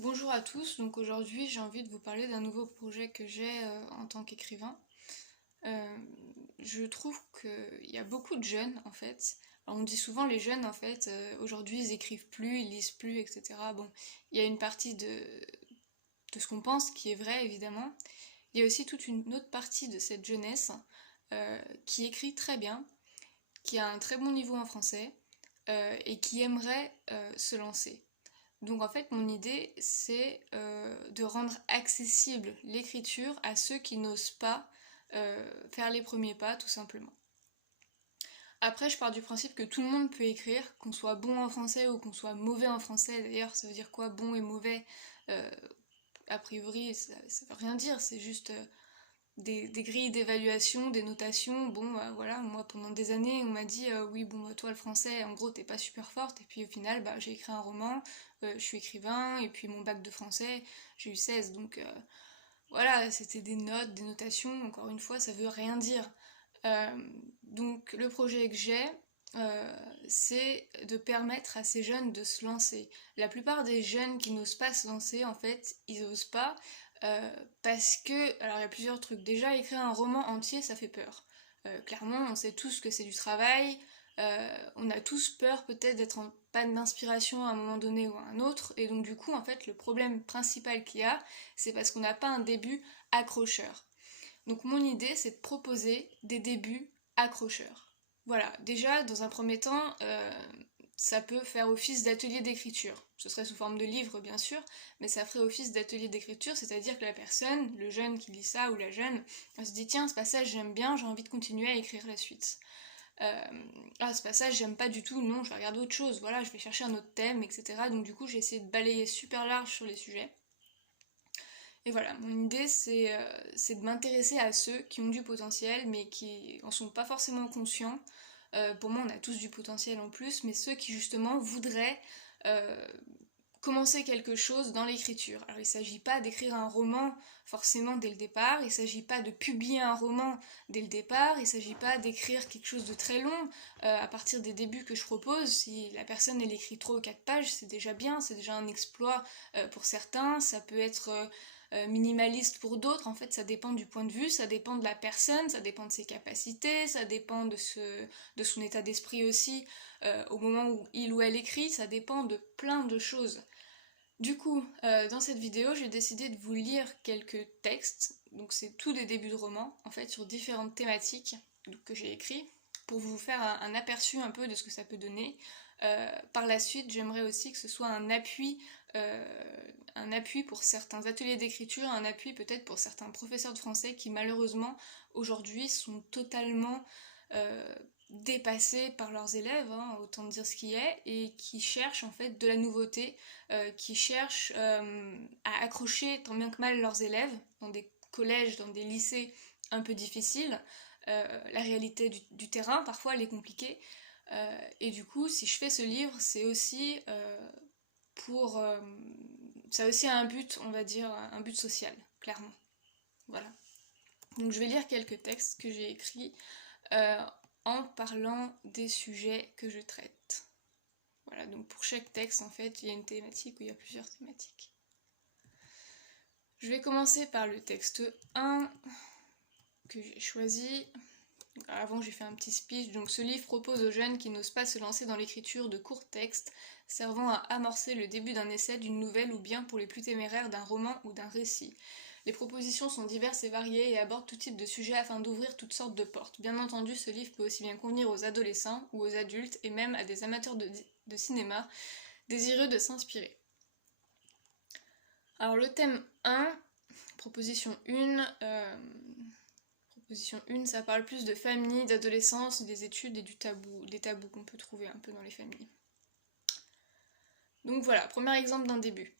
Bonjour à tous, donc aujourd'hui j'ai envie de vous parler d'un nouveau projet que j'ai en tant qu'écrivain. Euh, je trouve qu'il y a beaucoup de jeunes en fait. Alors, on dit souvent les jeunes en fait, aujourd'hui ils écrivent plus, ils lisent plus, etc. Bon, il y a une partie de ce qu'on pense qui est vrai évidemment. Il y a aussi toute une autre partie de cette jeunesse qui écrit très bien, qui a un très bon niveau en français et qui aimerait se lancer. Donc en fait, mon idée, c'est de rendre accessible l'écriture à ceux qui n'osent pas faire les premiers pas, tout simplement. Après, je pars du principe que tout le monde peut écrire, qu'on soit bon en français ou qu'on soit mauvais en français. D'ailleurs, ça veut dire quoi, bon et mauvais? Euh, a priori, ça veut rien dire, c'est juste des grilles d'évaluation, des notations. Bon, bah, voilà, moi pendant des années, on m'a dit oui, bon, bah, toi le français, en gros, t'es pas super forte. Et puis au final, bah, j'ai écrit un roman, je suis écrivain, et puis mon bac de français, j'ai eu 16. Donc voilà, c'était des notes, des notations. Encore une fois, ça veut rien dire. Donc le projet que j'ai, euh, c'est de permettre à ces jeunes de se lancer. La plupart des jeunes qui n'osent pas se lancer, en fait, ils osent pas parce que, alors il y a plusieurs trucs. Déjà, écrire un roman entier, ça fait peur. Clairement, on sait tous que c'est du travail. On a tous peur peut-être d'être en panne d'inspiration à un moment donné ou à un autre. Et donc du coup, en fait, le problème principal qu'il y a, c'est parce qu'on n'a pas un début accrocheur. Donc mon idée, c'est de proposer des débuts accrocheurs. Voilà, déjà, dans un premier temps, ça peut faire office d'atelier d'écriture. Ce serait sous forme de livre, bien sûr, mais ça ferait office d'atelier d'écriture, c'est-à-dire que la personne, le jeune qui lit ça ou la jeune, elle se dit tiens, ce passage j'aime bien, j'ai envie de continuer à écrire la suite. Euh, ce passage j'aime pas du tout, non, je vais regarder autre chose, voilà, je vais chercher un autre thème, etc. Donc du coup, j'ai essayé de balayer super large sur les sujets. Et voilà, mon idée c'est de m'intéresser à ceux qui ont du potentiel mais qui en sont pas forcément conscients. Pour moi on a tous du potentiel en plus, mais ceux qui justement voudraient euh, commencer quelque chose dans l'écriture. Alors il ne s'agit pas d'écrire un roman forcément dès le départ, il ne s'agit pas de publier un roman dès le départ, il ne s'agit pas d'écrire quelque chose de très long à partir des débuts que je propose. Si la personne elle écrit 3 ou 4 pages, c'est déjà bien, c'est déjà un exploit pour certains, ça peut être minimaliste pour d'autres, en fait ça dépend du point de vue, ça dépend de la personne, ça dépend de ses capacités, ça dépend de son état d'esprit aussi au moment où il ou elle écrit, ça dépend de plein de choses. Du coup, dans cette vidéo, j'ai décidé de vous lire quelques textes, donc c'est tout des débuts de romans, en fait, sur différentes thématiques que j'ai écrits, pour vous faire un aperçu un peu de ce que ça peut donner. Par la suite, j'aimerais aussi que ce soit un appui pour certains ateliers d'écriture, un appui peut-être pour certains professeurs de français qui malheureusement aujourd'hui sont totalement euh, dépassés par leurs élèves, hein, autant dire ce qui est, et qui cherchent en fait de la nouveauté, qui cherchent à accrocher tant bien que mal leurs élèves dans des collèges, dans des lycées un peu difficiles. La réalité du terrain parfois elle est compliquée. Et du coup, si je fais ce livre, c'est aussi pour... ça a aussi un but, on va dire, un but social, clairement. Voilà. Donc je vais lire quelques textes que j'ai écrits euh, en parlant des sujets que je traite. Voilà, donc pour chaque texte, en fait, il y a une thématique ou il y a plusieurs thématiques. Je vais commencer par le texte 1 que j'ai choisi. Avant, j'ai fait un petit speech. Donc, ce livre propose aux jeunes qui n'osent pas se lancer dans l'écriture de courts textes, servant à amorcer le début d'un essai, d'une nouvelle ou bien pour les plus téméraires d'un roman ou d'un récit. Les propositions sont diverses et variées et abordent tout type de sujets afin d'ouvrir toutes sortes de portes. Bien entendu, ce livre peut aussi bien convenir aux adolescents ou aux adultes et même à des amateurs de cinéma désireux de s'inspirer. Alors, le thème 1, proposition 1, Position 1, ça parle plus de famille, d'adolescence, des études et des tabous qu'on peut trouver un peu dans les familles. Donc voilà, premier exemple d'un début.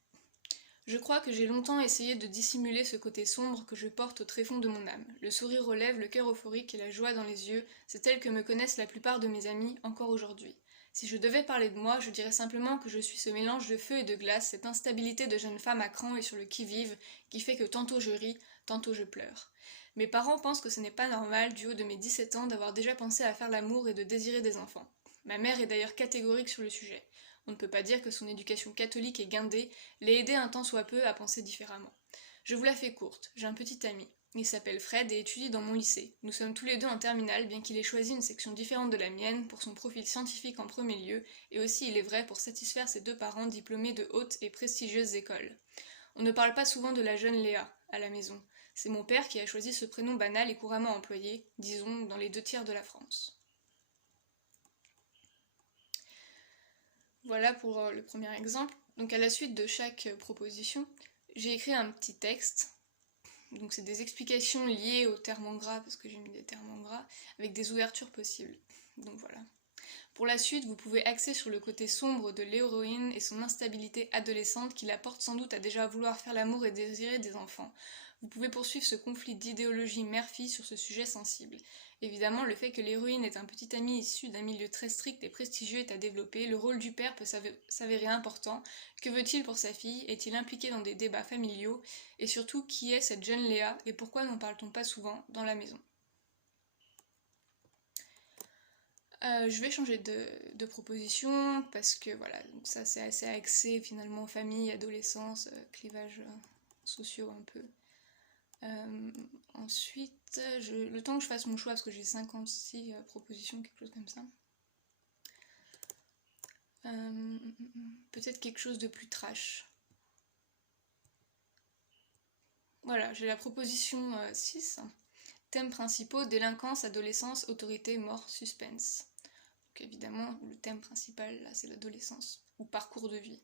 Je crois que j'ai longtemps essayé de dissimuler ce côté sombre que je porte au tréfonds de mon âme. Le sourire aux lèvres, le cœur euphorique et la joie dans les yeux, c'est tel que me connaissent la plupart de mes amis encore aujourd'hui. Si je devais parler de moi, je dirais simplement que je suis ce mélange de feu et de glace, cette instabilité de jeune femme à cran et sur le qui-vive, qui fait que tantôt je ris, tantôt je pleure. Mes parents pensent que ce n'est pas normal, du haut de mes 17 ans, d'avoir déjà pensé à faire l'amour et de désirer des enfants. Ma mère est d'ailleurs catégorique sur le sujet. On ne peut pas dire que son éducation catholique et guindée l'ait aidé un tant soit peu à penser différemment. Je vous la fais courte, j'ai un petit ami. Il s'appelle Fred et étudie dans mon lycée. Nous sommes tous les deux en terminale, bien qu'il ait choisi une section différente de la mienne pour son profil scientifique en premier lieu, et aussi, il est vrai, pour satisfaire ses deux parents diplômés de hautes et prestigieuses écoles. On ne parle pas souvent de la jeune Léa, à la maison. C'est mon père qui a choisi ce prénom banal et couramment employé, disons, dans les 2 tiers de la France. Voilà pour le premier exemple. Donc à la suite de chaque proposition, j'ai écrit un petit texte. Donc c'est des explications liées aux termes en gras, parce que j'ai mis des termes en gras, avec des ouvertures possibles. Donc voilà. Pour la suite, vous pouvez axer sur le côté sombre de l'héroïne et son instabilité adolescente qui la porte sans doute à déjà vouloir faire l'amour et désirer des enfants. Vous pouvez poursuivre ce conflit d'idéologie mère-fille sur ce sujet sensible. Évidemment, le fait que l'héroïne ait un petit ami issu d'un milieu très strict et prestigieux est à développer, le rôle du père peut s'avérer important. Que veut-il pour sa fille? Est-il impliqué dans des débats familiaux? Et surtout, qui est cette jeune Léa et pourquoi n'en parle-t-on pas souvent dans la maison? Je vais changer de proposition parce que voilà, donc ça c'est assez axé finalement famille, adolescence, clivages sociaux un peu. Ensuite, le temps que je fasse mon choix, parce que j'ai 56 propositions, quelque chose comme ça. Peut-être quelque chose de plus trash. Voilà, j'ai la proposition 6. Thèmes principaux, délinquance, adolescence, autorité, mort, suspense. Donc évidemment, le thème principal, là, c'est l'adolescence, ou parcours de vie.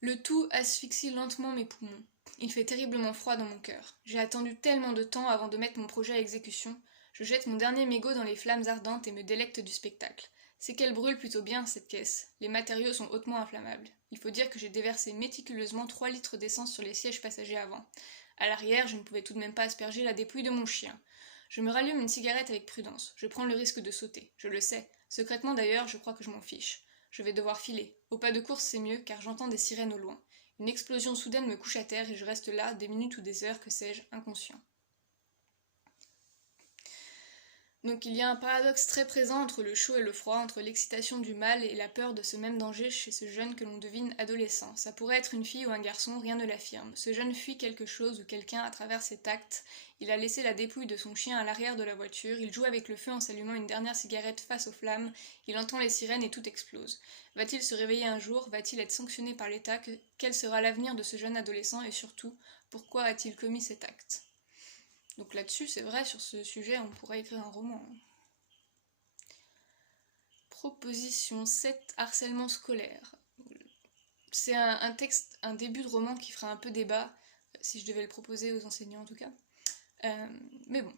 Le tout asphyxie lentement mes poumons. Il fait terriblement froid dans mon cœur. J'ai attendu tellement de temps avant de mettre mon projet à exécution. Je jette mon dernier mégot dans les flammes ardentes et me délecte du spectacle. C'est qu'elle brûle plutôt bien, cette caisse. Les matériaux sont hautement inflammables. Il faut dire que j'ai déversé méticuleusement 3 litres d'essence sur les sièges passagers avant. À l'arrière, je ne pouvais tout de même pas asperger la dépouille de mon chien. Je me rallume une cigarette avec prudence. Je prends le risque de sauter. Je le sais. Secrètement d'ailleurs, je crois que je m'en fiche. Je vais devoir filer. Au pas de course, c'est mieux, car j'entends des sirènes au loin. Une explosion soudaine me couche à terre et je reste là, des minutes ou des heures, que sais-je, inconscient. Donc il y a un paradoxe très présent entre le chaud et le froid, entre l'excitation du mal et la peur de ce même danger chez ce jeune que l'on devine adolescent. Ça pourrait être une fille ou un garçon, rien ne l'affirme. Ce jeune fuit quelque chose ou quelqu'un à travers cet acte. Il a laissé la dépouille de son chien à l'arrière de la voiture, il joue avec le feu en s'allumant une dernière cigarette face aux flammes, il entend les sirènes et tout explose. Va-t-il se réveiller un jour? Va-t-il être sanctionné par l'État? Quel sera l'avenir de ce jeune adolescent et surtout, pourquoi a-t-il commis cet acte? Donc là-dessus, c'est vrai, sur ce sujet, on pourrait écrire un roman. Proposition 7, harcèlement scolaire. C'est un texte, un début de roman qui fera un peu débat, si je devais le proposer aux enseignants en tout cas. Mais bon.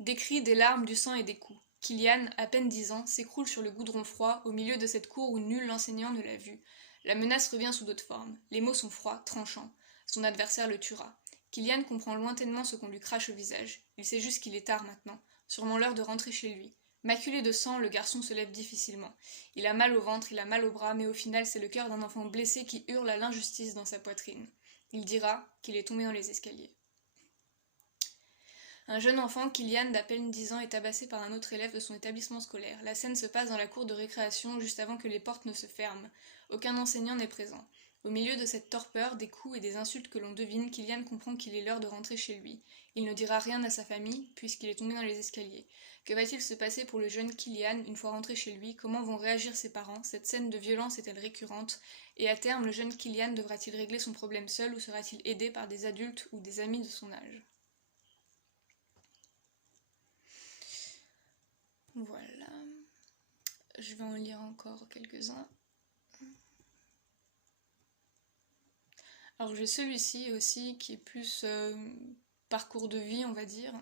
Des cris, des larmes, du sang et des coups. Kylian, à peine 10 ans, s'écroule sur le goudron froid, au milieu de cette cour où nul enseignant ne l'a vu. La menace revient sous d'autres formes. Les mots sont froids, tranchants. Son adversaire le tuera. Kylian comprend lointainement ce qu'on lui crache au visage. Il sait juste qu'il est tard maintenant, sûrement l'heure de rentrer chez lui. Maculé de sang, le garçon se lève difficilement. Il a mal au ventre, il a mal au bras, mais au final c'est le cœur d'un enfant blessé qui hurle à l'injustice dans sa poitrine. Il dira qu'il est tombé dans les escaliers. Un jeune enfant, Kylian, d'à peine 10 ans, est tabassé par un autre élève de son établissement scolaire. La scène se passe dans la cour de récréation, juste avant que les portes ne se ferment. Aucun enseignant n'est présent. Au milieu de cette torpeur, des coups et des insultes que l'on devine, Kylian comprend qu'il est l'heure de rentrer chez lui. Il ne dira rien à sa famille, puisqu'il est tombé dans les escaliers. Que va-t-il se passer pour le jeune Kylian une fois rentré chez lui? Comment vont réagir ses parents? Cette scène de violence est-elle récurrente? Et à terme, le jeune Kylian devra-t-il régler son problème seul ou sera-t-il aidé par des adultes ou des amis de son âge? Voilà. Je vais en lire encore quelques-uns. Alors j'ai celui-ci aussi qui est plus parcours de vie, on va dire.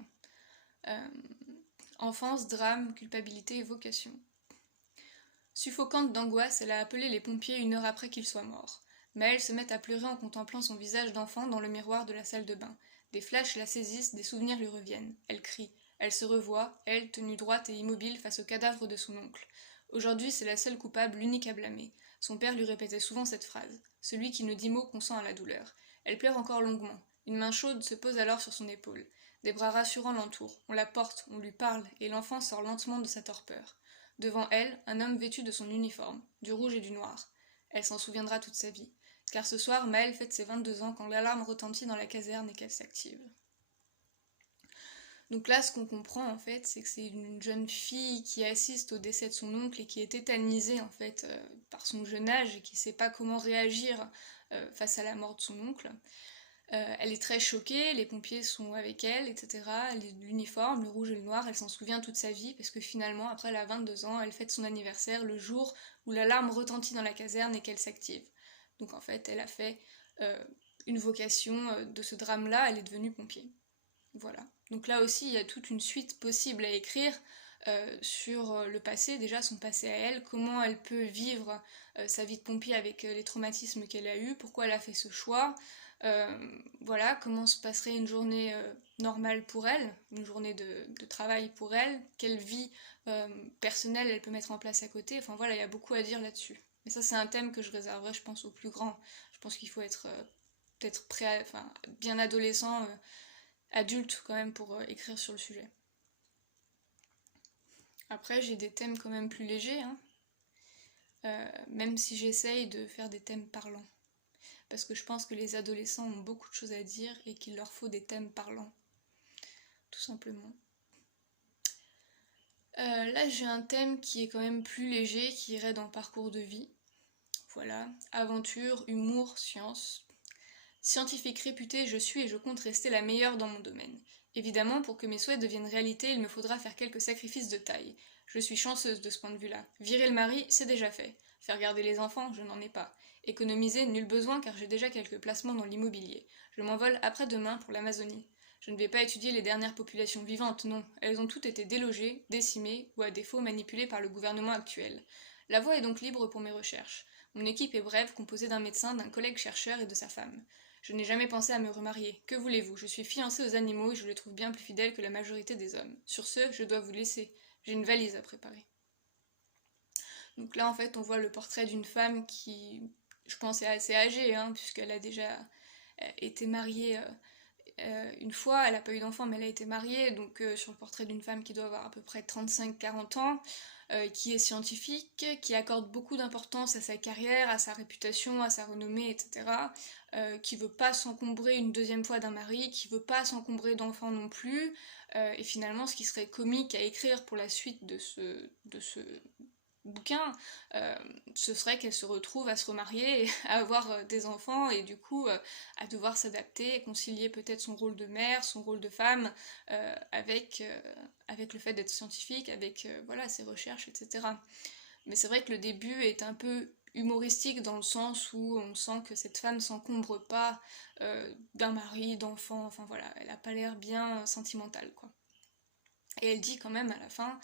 Euh, Enfance, drame, culpabilité et vocation. Suffocante d'angoisse, elle a appelé les pompiers 1 heure après qu'il soit mort. Maëlle se met à pleurer en contemplant son visage d'enfant dans le miroir de la salle de bain. Des flashs la saisissent, des souvenirs lui reviennent. Elle crie. Elle se revoit, elle, tenue droite et immobile face au cadavre de son oncle. Aujourd'hui, c'est la seule coupable, l'unique à blâmer. Son père lui répétait souvent cette phrase. Celui qui ne dit mot consent à la douleur. Elle pleure encore longuement. Une main chaude se pose alors sur son épaule. Des bras rassurants l'entourent. On la porte, on lui parle, et l'enfant sort lentement de sa torpeur. Devant elle, un homme vêtu de son uniforme, du rouge et du noir. Elle s'en souviendra toute sa vie. Car ce soir, Maëlle fête ses 22 ans quand l'alarme retentit dans la caserne et qu'elle s'active. Donc là, ce qu'on comprend en fait, c'est que c'est une jeune fille qui assiste au décès de son oncle et qui est tétanisée en fait par son jeune âge et qui ne sait pas comment réagir face à la mort de son oncle. Elle est très choquée, les pompiers sont avec elle, etc. L'uniforme, le rouge et le noir, elle s'en souvient toute sa vie parce que finalement, après elle a 22 ans, elle fête son anniversaire le jour où l'alarme retentit dans la caserne et qu'elle s'active. Donc en fait, elle a fait une vocation de ce drame-là, elle est devenue pompier. Voilà. Donc là aussi, il y a toute une suite possible à écrire sur le passé, déjà son passé à elle, comment elle peut vivre sa vie de pompier avec les traumatismes qu'elle a eus, pourquoi elle a fait ce choix, voilà, comment se passerait une journée normale pour elle, une journée de travail pour elle, quelle vie personnelle elle peut mettre en place à côté, enfin voilà, il y a beaucoup à dire là-dessus. Mais ça, c'est un thème que je réserverai, je pense, aux plus grands. Je pense qu'il faut être peut-être enfin, bien adolescent, adulte quand même pour écrire sur le sujet. Après, j'ai des thèmes quand même plus légers, hein, même si j'essaye de faire des thèmes parlants. Parce que je pense que les adolescents ont beaucoup de choses à dire et qu'il leur faut des thèmes parlants, tout simplement. Là, j'ai un thème qui est quand même plus léger, qui irait dans le parcours de vie. Voilà, aventure, humour, science. Scientifique réputée, je suis et je compte rester la meilleure dans mon domaine. Évidemment, pour que mes souhaits deviennent réalité, il me faudra faire quelques sacrifices de taille. Je suis chanceuse de ce point de vue-là. Virer le mari, c'est déjà fait. Faire garder les enfants, je n'en ai pas. Économiser, nul besoin car j'ai déjà quelques placements dans l'immobilier. Je m'envole après-demain pour l'Amazonie. Je ne vais pas étudier les dernières populations vivantes, non. Elles ont toutes été délogées, décimées ou à défaut manipulées par le gouvernement actuel. La voie est donc libre pour mes recherches. Mon équipe est brève, composée d'un médecin, d'un collègue chercheur et de sa femme. Je n'ai jamais pensé à me remarier. Que voulez-vous? Je suis fiancée aux animaux et je les trouve bien plus fidèles que la majorité des hommes. Sur ce, je dois vous laisser. J'ai une valise à préparer. Donc là, en fait, on voit le portrait d'une femme qui, je pense, est assez âgée, hein, puisqu'elle a déjà été mariée une fois. Elle n'a pas eu d'enfant, mais elle a été mariée. Donc sur le portrait d'une femme qui doit avoir à peu près 35-40 ans, qui est scientifique, qui accorde beaucoup d'importance à sa carrière, à sa réputation, à sa renommée, etc. Qui veut pas s'encombrer une deuxième fois d'un mari, qui veut pas s'encombrer d'enfants non plus. Et finalement, ce qui serait comique à écrire pour la suite de ce bouquin, ce serait qu'elle se retrouve à se remarier, à avoir des enfants et du coup à devoir s'adapter et concilier peut-être son rôle de mère, son rôle de femme avec le fait d'être scientifique, avec voilà, ses recherches, etc. Mais c'est vrai que le début est un peu humoristique dans le sens où on sent que cette femme s'encombre pas d'un mari, d'enfants, enfin voilà, elle a pas l'air bien sentimentale, quoi. Et elle dit quand même à la fin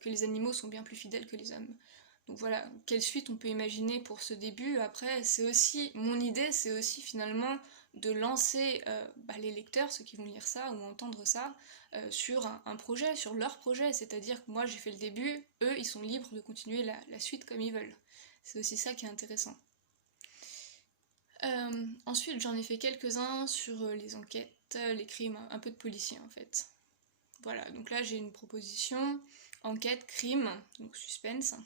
que les animaux sont bien plus fidèles que les hommes. Donc voilà, quelle suite on peut imaginer pour ce début. Après, c'est aussi, mon idée, c'est aussi finalement de lancer les lecteurs, ceux qui vont lire ça ou entendre ça, sur un projet, sur leur projet. C'est-à-dire que moi j'ai fait le début, eux ils sont libres de continuer la suite comme ils veulent. C'est aussi ça qui est intéressant. Ensuite, j'en ai fait quelques-uns sur les enquêtes, les crimes, un peu de policier en fait. Voilà, donc là j'ai une proposition, enquête, crime, donc suspense.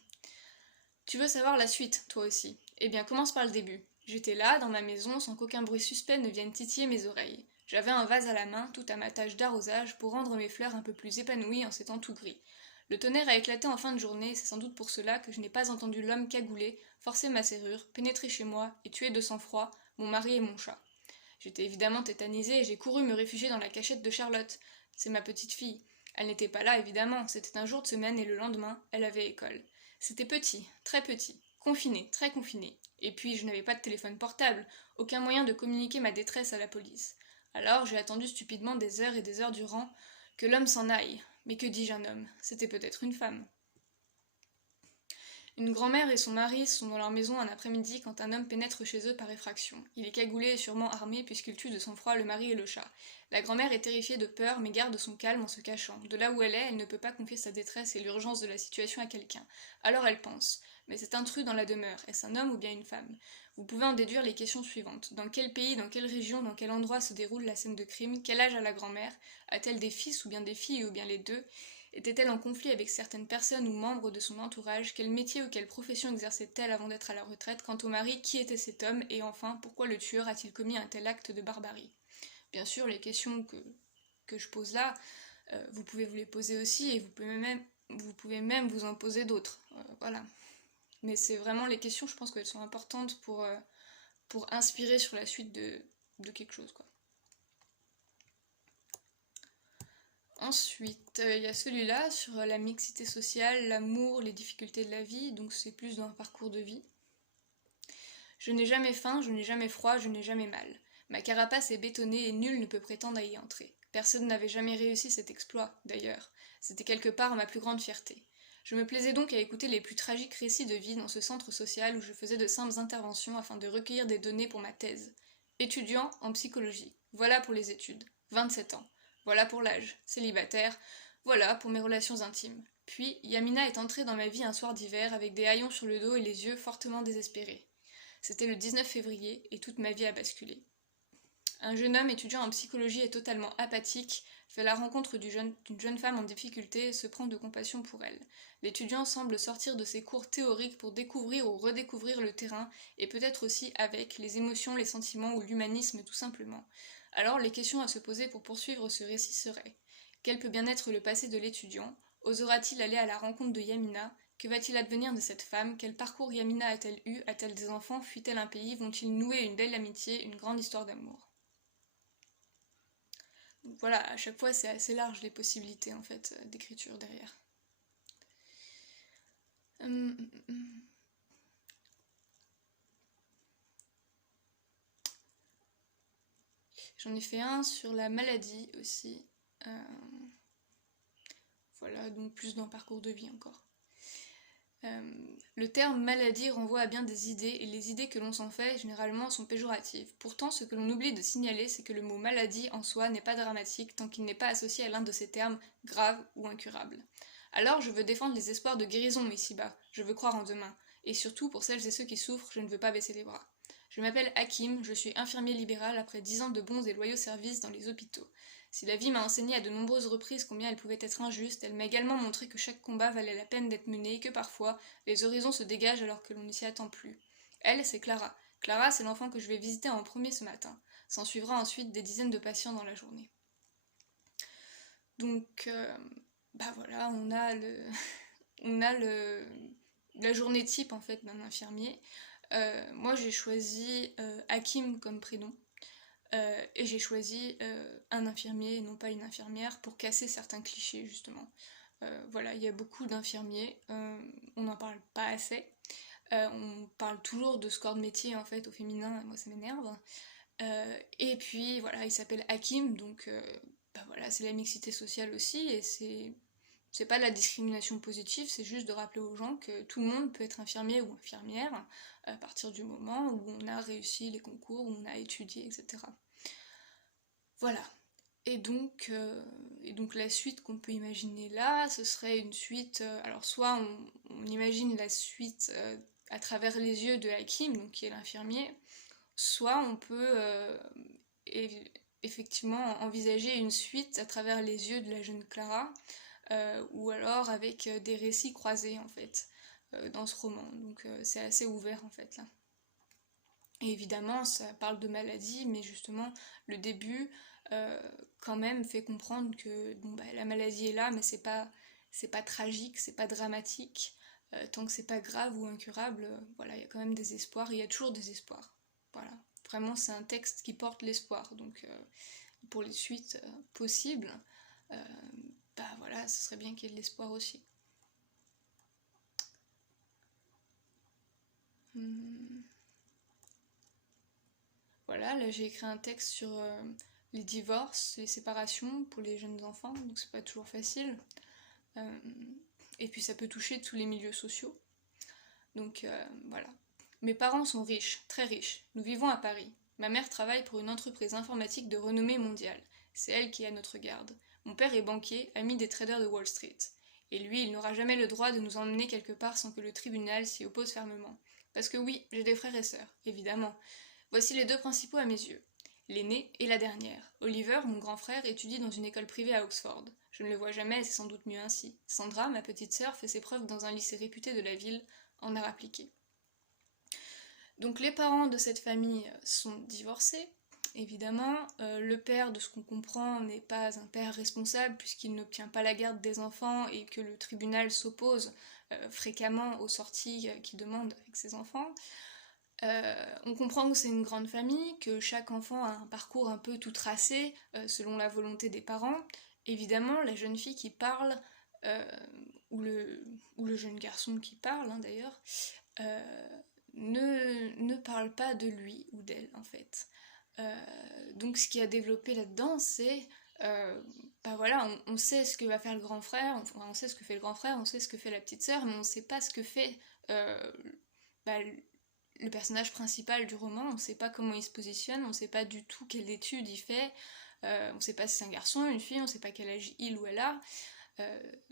Tu veux savoir la suite, toi aussi? Eh bien, commence par le début. J'étais là, dans ma maison, sans qu'aucun bruit suspect ne vienne titiller mes oreilles. J'avais un vase à la main, tout à ma tâche d'arrosage, pour rendre mes fleurs un peu plus épanouies en ces temps tout gris. Le tonnerre a éclaté en fin de journée, c'est sans doute pour cela que je n'ai pas entendu l'homme cagoulé, forcer ma serrure, pénétrer chez moi et tuer de sang-froid mon mari et mon chat. J'étais évidemment tétanisée et j'ai couru me réfugier dans la cachette de Charlotte. C'est ma petite fille. Elle n'était pas là, évidemment, c'était un jour de semaine et le lendemain, elle avait école. C'était petit, très petit, confiné, très confiné. Et puis, je n'avais pas de téléphone portable, aucun moyen de communiquer ma détresse à la police. Alors, j'ai attendu stupidement des heures et des heures durant que l'homme s'en aille. Mais que dis-je un homme? C'était peut-être une femme. Une grand-mère et son mari sont dans leur maison un après-midi quand un homme pénètre chez eux par effraction. Il est cagoulé et sûrement armé puisqu'il tue de sang-froid le mari et le chat. La grand-mère est terrifiée de peur mais garde son calme en se cachant. De là où elle ne peut pas confier sa détresse et l'urgence de la situation à quelqu'un. Alors elle pense. Mais cet intrus dans la demeure, est-ce un homme ou bien une femme? Vous pouvez en déduire les questions suivantes. Dans quel pays, dans quelle région, dans quel endroit se déroule la scène de crime? Quel âge a la grand-mère? A-t-elle des fils ou bien des filles ou bien les deux? Était-elle en conflit avec certaines personnes ou membres de son entourage? Quel métier ou quelle profession exerçait-elle avant d'être à la retraite? Quant au mari, qui était cet homme? Et enfin, pourquoi le tueur a-t-il commis un tel acte de barbarie? Bien sûr, les questions que je pose là, vous pouvez vous les poser aussi et vous pouvez même vous en poser d'autres. Voilà. Mais c'est vraiment les questions, je pense qu'elles sont importantes pour inspirer sur la suite de quelque chose, quoi. Ensuite, il y a celui-là sur la mixité sociale, l'amour, les difficultés de la vie, donc c'est plus dans un parcours de vie. Je n'ai jamais faim, je n'ai jamais froid, je n'ai jamais mal. Ma carapace est bétonnée et nul ne peut prétendre à y entrer. Personne n'avait jamais réussi cet exploit, d'ailleurs. C'était quelque part ma plus grande fierté. Je me plaisais donc à écouter les plus tragiques récits de vie dans ce centre social où je faisais de simples interventions afin de recueillir des données pour ma thèse. Étudiant en psychologie. Voilà pour les études. 27 ans. Voilà pour l'âge. Célibataire. Voilà pour mes relations intimes. Puis, Yamina est entrée dans ma vie un soir d'hiver avec des haillons sur le dos et les yeux fortement désespérés. C'était le 19 février et toute ma vie a basculé. Un jeune homme étudiant en psychologie est totalement apathique, fait la rencontre d'une jeune femme en difficulté et se prend de compassion pour elle. L'étudiant semble sortir de ses cours théoriques pour découvrir ou redécouvrir le terrain et peut-être aussi avec les émotions, les sentiments ou l'humanisme tout simplement. Alors les questions à se poser pour poursuivre ce récit seraient: quel peut bien être le passé de l'étudiant? Osera-t-il aller à la rencontre de Yamina? Que va-t-il advenir de cette femme? Quel parcours Yamina a-t-elle eu? A-t-elle des enfants? Fuit-elle un pays? Vont-ils nouer une belle amitié, une grande histoire d'amour? Donc voilà, à chaque fois c'est assez large les possibilités en fait d'écriture derrière. Hum, hum, hum. J'en ai fait un sur la maladie aussi. Euh, voilà, donc plus dans le parcours de vie encore. Le terme maladie renvoie à bien des idées, et les idées que l'on s'en fait généralement sont péjoratives. Pourtant, ce que l'on oublie de signaler, c'est que le mot maladie en soi n'est pas dramatique tant qu'il n'est pas associé à l'un de ces termes grave ou incurable. Alors je veux défendre les espoirs de guérison ici-bas, je veux croire en demain, et surtout pour celles et ceux qui souffrent, je ne veux pas baisser les bras. Je m'appelle Hakim, je suis infirmier libéral après 10 ans de bons et loyaux services dans les hôpitaux. Si la vie m'a enseigné à de nombreuses reprises combien elle pouvait être injuste, elle m'a également montré que chaque combat valait la peine d'être mené et que parfois, les horizons se dégagent alors que l'on ne s'y attend plus. Elle, c'est Clara. Clara, c'est l'enfant que je vais visiter en premier ce matin. S'en suivra ensuite des dizaines de patients dans la journée. Donc, bah voilà, on a la journée type en fait d'un infirmier. Moi, j'ai choisi Hakim comme prénom. Et j'ai choisi un infirmier et non pas une infirmière pour casser certains clichés justement. Voilà, il y a beaucoup d'infirmiers, on n'en parle pas assez. On parle toujours de ce corps de métier en fait au féminin, et moi ça m'énerve. Et puis voilà, il s'appelle Hakim, donc bah voilà, c'est la mixité sociale aussi, et c'est pas de la discrimination positive, c'est juste de rappeler aux gens que tout le monde peut être infirmier ou infirmière à partir du moment où on a réussi les concours, où on a étudié, etc. Voilà. Et donc la suite qu'on peut imaginer là, ce serait une suite. Alors soit on imagine la suite à travers les yeux de Hakim, donc qui est l'infirmier, soit on peut effectivement envisager une suite à travers les yeux de la jeune Clara, ou alors avec des récits croisés en fait dans ce roman. Donc c'est assez ouvert en fait là. Et évidemment, ça parle de maladie, mais justement, le début, euh, quand même, fait comprendre que bon, bah, la maladie est là, mais c'est pas tragique, c'est pas dramatique. Tant que c'est pas grave ou incurable, voilà, il y a quand même des espoirs, il y a toujours des espoirs. Voilà. Vraiment, c'est un texte qui porte l'espoir. Donc, pour les suites possibles, euh, bah voilà, ce serait bien qu'il y ait de l'espoir aussi. Hmm. Voilà, là j'ai écrit un texte sur les divorces, les séparations pour les jeunes enfants, donc c'est pas toujours facile. Euh, et puis ça peut toucher tous les milieux sociaux. Donc voilà. Mes parents sont riches, très riches. Nous vivons à Paris. Ma mère travaille pour une entreprise informatique de renommée mondiale. C'est elle qui est à notre garde. Mon père est banquier, ami des traders de Wall Street. Et lui, il n'aura jamais le droit de nous emmener quelque part sans que le tribunal s'y oppose fermement. Parce que oui, j'ai des frères et sœurs, évidemment. Voici les deux principaux à mes yeux. L'aînée est la dernière. Oliver, mon grand frère, étudie dans une école privée à Oxford. Je ne le vois jamais et c'est sans doute mieux ainsi. Sandra, ma petite sœur, fait ses preuves dans un lycée réputé de la ville en art appliqué. Donc les parents de cette famille sont divorcés, évidemment. Le père, de ce qu'on comprend, n'est pas un père responsable puisqu'il n'obtient pas la garde des enfants et que le tribunal s'oppose fréquemment aux sorties qu'il demande avec ses enfants. On comprend que c'est une grande famille, que chaque enfant a un parcours un peu tout tracé selon la volonté des parents. Évidemment, la jeune fille qui parle, euh, ou le jeune garçon qui parle d'ailleurs, euh, ne parle pas de lui ou d'elle en fait. Donc ce qui a développé là-dedans, c'est bah voilà, on sait ce que va faire le grand frère, enfin, on sait ce que fait le grand frère, on sait ce que fait la petite sœur, mais on sait pas ce que fait bah, le personnage principal du roman, on sait pas comment il se positionne, on sait pas du tout quelle étude il fait, on sait pas si c'est un garçon, une fille, on sait pas quel âge il ou elle a.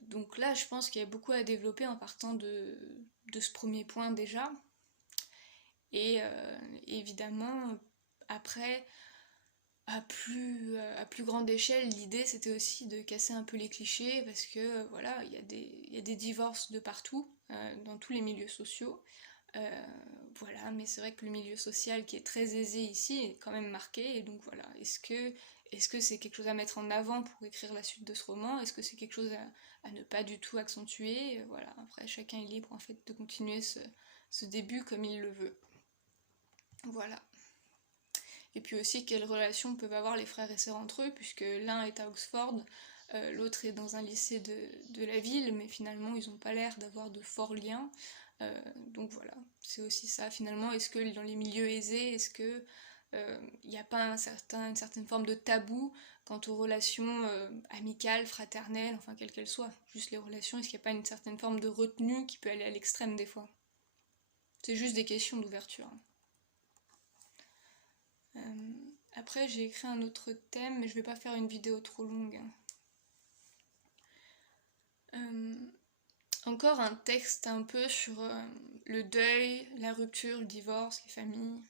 Donc là, je pense qu'il y a beaucoup à développer en partant de ce premier point déjà. Et évidemment, après, à plus grande échelle, l'idée c'était aussi de casser un peu les clichés parce que voilà, il y a des divorces de partout, dans tous les milieux sociaux. Euh, voilà, mais c'est vrai que le milieu social qui est très aisé ici est quand même marqué, et donc voilà, est-ce que c'est quelque chose à mettre en avant pour écrire la suite de ce roman? Est-ce que c'est quelque chose à ne pas du tout accentuer? Voilà, après chacun est libre en fait de continuer ce début comme il le veut. Voilà. Et puis aussi quelles relations peuvent avoir les frères et sœurs entre eux, puisque l'un est à Oxford, l'autre est dans un lycée de la ville, mais finalement ils n'ont pas l'air d'avoir de forts liens. Donc voilà, c'est aussi ça finalement. Est-ce que dans les milieux aisés, est-ce que il n'y a pas une certaine forme de tabou quant aux relations amicales, fraternelles, enfin quelles qu'elles soient, juste les relations, est-ce qu'il n'y a pas une certaine forme de retenue qui peut aller à l'extrême des fois? C'est juste des questions d'ouverture. Après, j'ai écrit un autre thème, mais je vais pas faire une vidéo trop longue. Euh, Encore un texte un peu sur le deuil, la rupture, le divorce, les familles.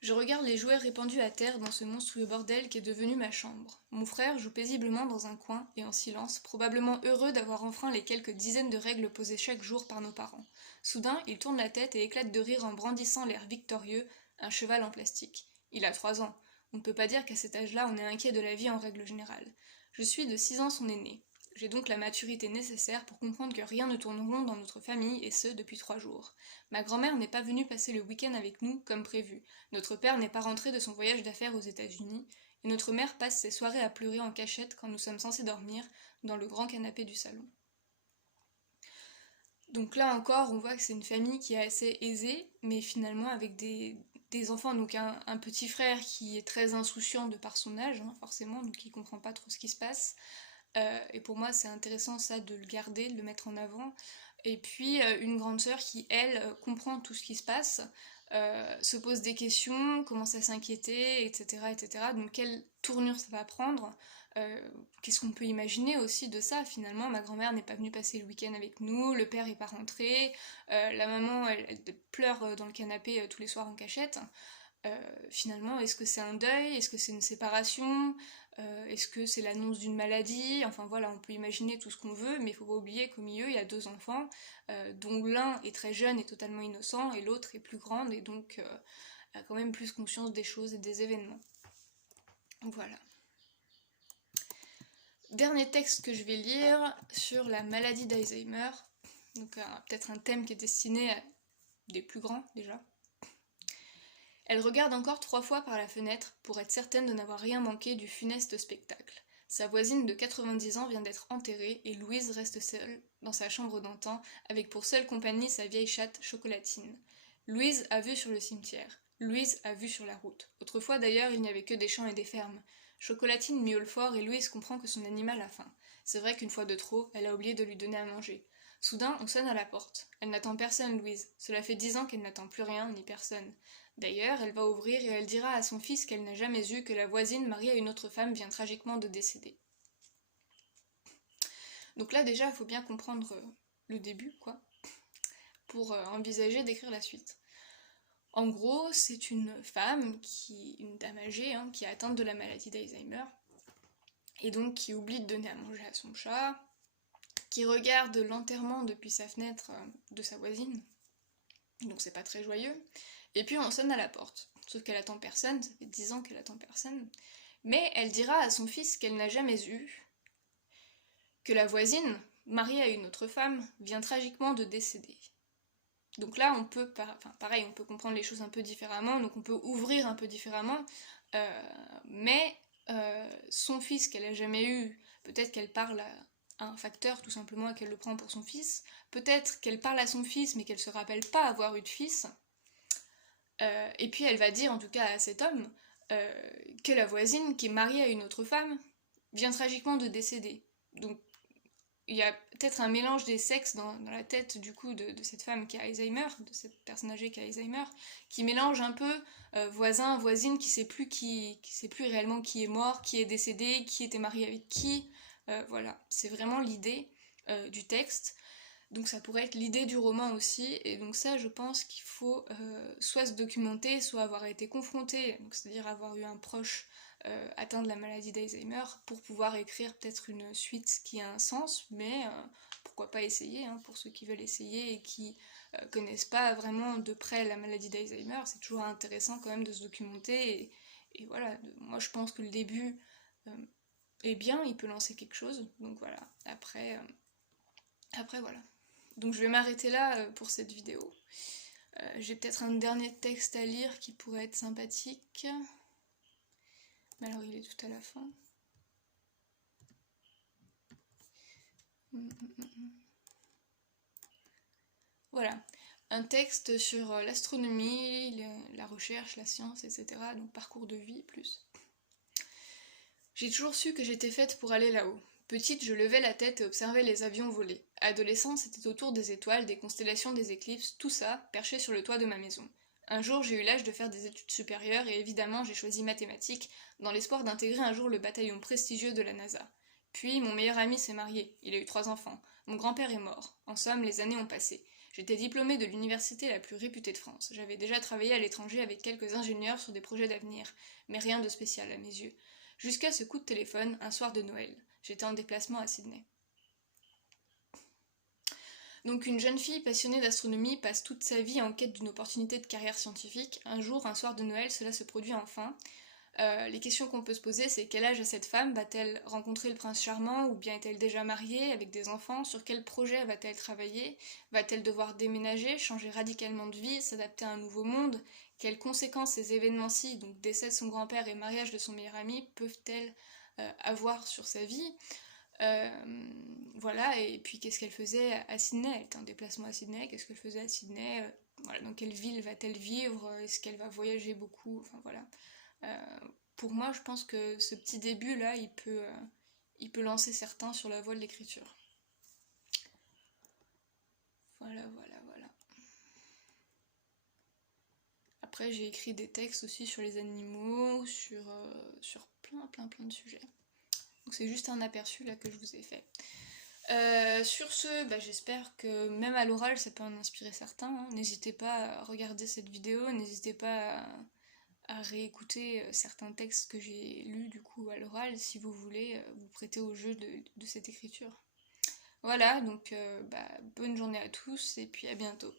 Je regarde les jouets répandus à terre dans ce monstrueux bordel qui est devenu ma chambre. Mon frère joue paisiblement dans un coin et en silence, probablement heureux d'avoir enfreint les quelques dizaines de règles posées chaque jour par nos parents. Soudain, il tourne la tête et éclate de rire en brandissant l'air victorieux, un cheval en plastique. Il a 3 ans. On ne peut pas dire qu'à cet âge-là on est inquiet de la vie en règle générale. Je suis de 6 ans son aîné. J'ai donc la maturité nécessaire pour comprendre que rien ne tourne rond dans notre famille, et ce, depuis 3 jours. Ma grand-mère n'est pas venue passer le week-end avec nous, comme prévu. Notre père n'est pas rentré de son voyage d'affaires aux États-Unis, et notre mère passe ses soirées à pleurer en cachette quand nous sommes censés dormir, dans le grand canapé du salon. Donc là encore, on voit que c'est une famille qui est assez aisée, mais finalement avec des enfants, donc un petit frère qui est très insouciant de par son âge, forcément, donc il comprend pas trop ce qui se passe. Et pour moi, c'est intéressant ça de le garder, de le mettre en avant. Et puis une grande sœur qui, elle, comprend tout ce qui se passe, se pose des questions, commence à s'inquiéter, etc., etc. Donc quelle tournure ça va prendre? Qu'est-ce qu'on peut imaginer aussi de ça? Finalement, ma grand-mère n'est pas venue passer le week-end avec nous, le père est pas rentré, la maman, elle pleure dans le canapé tous les soirs en cachette. Finalement, est-ce que c'est un deuil? Est-ce que c'est une séparation? Est-ce que c'est l'annonce d'une maladie? Enfin voilà, on peut imaginer tout ce qu'on veut, mais il faut pas oublier qu'au milieu, il y a 2 enfants, dont l'un est très jeune et totalement innocent, et l'autre est plus grande, et donc a quand même plus conscience des choses et des événements. Voilà. Dernier texte que je vais lire sur la maladie d'Alzheimer, donc peut-être un thème qui est destiné à des plus grands déjà. Elle regarde encore 3 fois par la fenêtre pour être certaine de n'avoir rien manqué du funeste spectacle. Sa voisine de 90 ans vient d'être enterrée et Louise reste seule dans sa chambre d'antan avec pour seule compagnie sa vieille chatte Chocolatine. Louise a vu sur le cimetière. Louise a vu sur la route. Autrefois d'ailleurs il n'y avait que des champs et des fermes. Chocolatine miaule fort et Louise comprend que son animal a faim. C'est vrai qu'une fois de trop, elle a oublié de lui donner à manger. Soudain, on sonne à la porte. Elle n'attend personne, Louise. Cela fait 10 ans qu'elle n'attend plus rien ni personne. D'ailleurs, elle va ouvrir et elle dira à son fils qu'elle n'a jamais eu que la voisine mariée à une autre femme vient tragiquement de décéder. Donc là déjà, il faut bien comprendre le début, quoi, pour envisager d'écrire la suite. En gros, c'est une femme, une dame âgée, hein, qui est atteinte de la maladie d'Alzheimer, et donc qui oublie de donner à manger à son chat, qui regarde l'enterrement depuis sa fenêtre de sa voisine, donc c'est pas très joyeux. Et puis on sonne à la porte, sauf qu'elle attend personne, ça fait 10 ans qu'elle attend personne, mais elle dira à son fils qu'elle n'a jamais eu, que la voisine, mariée à une autre femme, vient tragiquement de décéder. Donc là, on peut, pareil, on peut comprendre les choses un peu différemment, donc on peut ouvrir un peu différemment, mais son fils qu'elle a jamais eu, peut-être qu'elle parle à un facteur tout simplement et qu'elle le prend pour son fils, peut-être qu'elle parle à son fils mais qu'elle se rappelle pas avoir eu de fils, et puis elle va dire en tout cas à cet homme que la voisine qui est mariée à une autre femme vient tragiquement de décéder. Donc il y a peut-être un mélange des sexes dans la tête du coup de cette femme qui a Alzheimer, de cette personne âgée qui a Alzheimer, qui mélange un peu voisin, voisine, qui sait plus réellement qui est mort, qui est décédé, qui était marié avec qui. Voilà, c'est vraiment l'idée du texte. Donc ça pourrait être l'idée du roman aussi, et donc ça je pense qu'il faut soit se documenter, soit avoir été confronté, c'est-à-dire avoir eu un proche atteint de la maladie d'Alzheimer pour pouvoir écrire peut-être une suite qui a un sens, mais pourquoi pas essayer, hein, pour ceux qui veulent essayer et qui connaissent pas vraiment de près la maladie d'Alzheimer, c'est toujours intéressant quand même de se documenter, et voilà, moi je pense que le début est bien, il peut lancer quelque chose, donc voilà, après voilà. Donc je vais m'arrêter là pour cette vidéo. J'ai peut-être un dernier texte à lire qui pourrait être sympathique. Mais alors il est tout à la fin. Voilà. Un texte sur l'astronomie, la recherche, la science, etc. Donc parcours de vie plus. J'ai toujours su que j'étais faite pour aller là-haut. Petite, je levais la tête et observais les avions voler. Adolescente, c'était autour des étoiles, des constellations, des éclipses, tout ça, perché sur le toit de ma maison. Un jour, j'ai eu l'âge de faire des études supérieures et évidemment, j'ai choisi mathématiques, dans l'espoir d'intégrer un jour le bataillon prestigieux de la NASA. Puis, mon meilleur ami s'est marié, il a eu 3 enfants. Mon grand-père est mort. En somme, les années ont passé. J'étais diplômée de l'université la plus réputée de France. J'avais déjà travaillé à l'étranger avec quelques ingénieurs sur des projets d'avenir, mais rien de spécial à mes yeux. Jusqu'à ce coup de téléphone, un soir de Noël. J'étais en déplacement à Sydney. Donc une jeune fille passionnée d'astronomie passe toute sa vie en quête d'une opportunité de carrière scientifique. Un jour, un soir de Noël, cela se produit enfin. Les questions qu'on peut se poser, c'est quel âge a cette femme? Va-t-elle rencontrer le prince charmant ou bien est-elle déjà mariée avec des enfants? Sur quel projet va-t-elle travailler? Va-t-elle devoir déménager, changer radicalement de vie, s'adapter à un nouveau monde? Quelles conséquences ces événements-ci, donc décès de son grand-père et mariage de son meilleur ami, peuvent-elles avoir sur sa vie? Voilà, et puis qu'est-ce qu'elle faisait à Sydney? Elle était en déplacement à Sydney, qu'est-ce qu'elle faisait à Sydney? Voilà, dans quelle ville va-t-elle vivre? Est-ce qu'elle va voyager beaucoup? Enfin voilà. Pour moi, je pense que ce petit début-là, il peut lancer certains sur la voie de l'écriture. Voilà, voilà, voilà. Après, j'ai écrit des textes aussi sur les animaux, sur plein de sujets. Donc c'est juste un aperçu là que je vous ai fait. Sur ce, bah, j'espère que même à l'oral, ça peut en inspirer certains, hein. N'hésitez pas à regarder cette vidéo, n'hésitez pas à réécouter certains textes que j'ai lus du coup à l'oral si vous voulez vous prêter au jeu de cette écriture. Voilà, donc bah, bonne journée à tous et puis à bientôt.